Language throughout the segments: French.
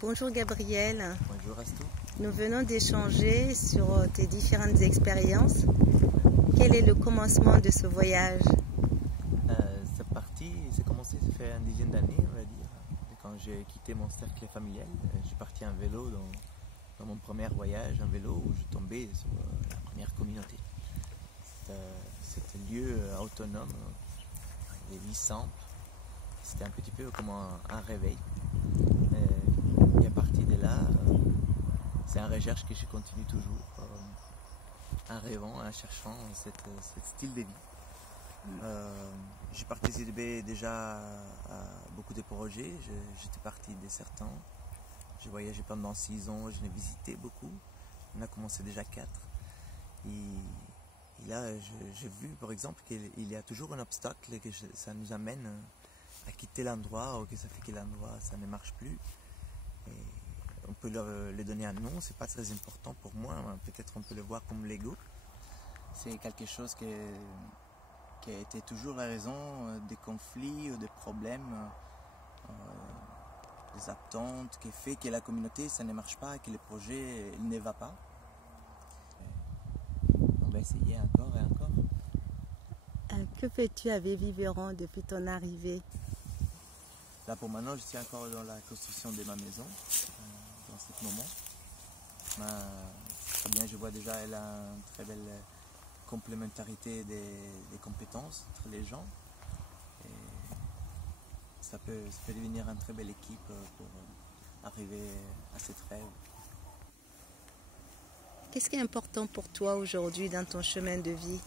Bonjour Gabriel, Bonjour Astou. nous venons d'échanger sur tes différentes expériences. Quel est le commencement de ce voyage? C'est commencé, ça fait une dizaine d'années, on va dire. Et quand j'ai quitté mon cercle familial, j'ai parti en vélo dans mon premier voyage, un vélo où je tombais sur la première communauté. C'était un lieu autonome, des vies simples. C'était un petit peu comme un réveil. Et à partir de là, c'est une recherche que je continue toujours, en rêvant, en cherchant ce style de vie. J'ai participé déjà à beaucoup de projets. J'étais parti de certains. J'ai voyagé pendant 6 ans, je l'ai visité beaucoup. On a commencé déjà 4. Et là, j'ai vu par exemple qu'il y a toujours un obstacle et que ça nous amène à quitter l'endroit ou que ça fait que l'endroit ça ne marche plus. Et on peut leur donner un nom, c'est pas très important pour moi. Peut-être on peut le voir comme l'ego. C'est quelque chose qui a été toujours la raison des conflits ou des problèmes, des attentes, qui fait que la communauté ça ne marche pas, que le projet il ne va pas. On va essayer encore et encore. Que fais-tu à Viveron depuis ton arrivée? Là pour maintenant je suis encore dans la construction de ma maison, dans ce moment. Très bien, je vois déjà elle a une très belle complémentarité des compétences entre les gens. Et ça peut devenir une très belle équipe pour arriver à cette rêve. Qu'est-ce qui est important pour toi aujourd'hui dans ton chemin de vie?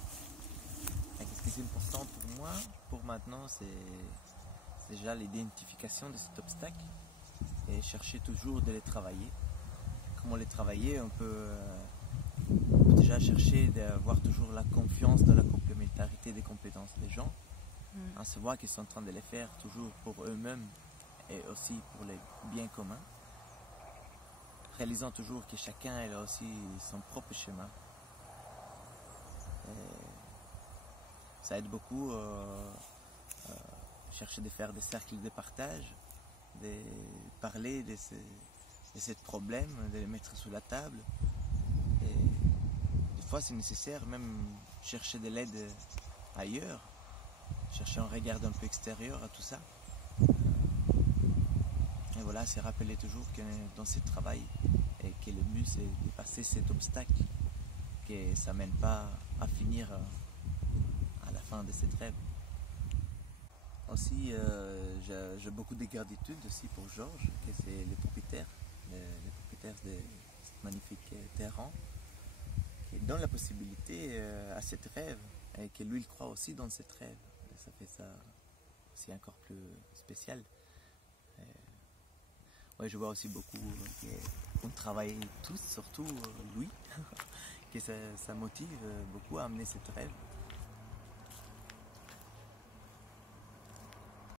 Qu'est-ce qui est important pour moi, pour maintenant, c'est déjà l'identification de cet obstacle et chercher toujours de les travailler. Comment les travailler? On peut déjà chercher d'avoir toujours la confiance dans la complémentarité des compétences des gens, à savoir qu'ils sont en train de les faire toujours pour eux-mêmes et aussi pour les biens communs, réalisant toujours que chacun a aussi son propre chemin. Et ça aide beaucoup à chercher de faire des cercles de partage, de parler de ces problèmes, de les mettre sur la table. Et des fois c'est nécessaire même chercher de l'aide ailleurs, chercher un regard un peu extérieur à tout ça. Et voilà, c'est rappeler toujours qu'on est dans ce travail et que le but c'est de passer cet obstacle, que ça ne mène pas à finir à la fin de cette rêve. Aussi, j'ai beaucoup de gratitude aussi pour Georges, qui c'est le propriétaire de ce magnifique terrain, qui donne la possibilité à cette rêve et que lui il croit aussi dans cette rêve. Et ça fait ça aussi encore plus spécial. Ouais, je vois aussi beaucoup qu'on travaille tous, surtout lui, que ça motive beaucoup à amener cette rêve.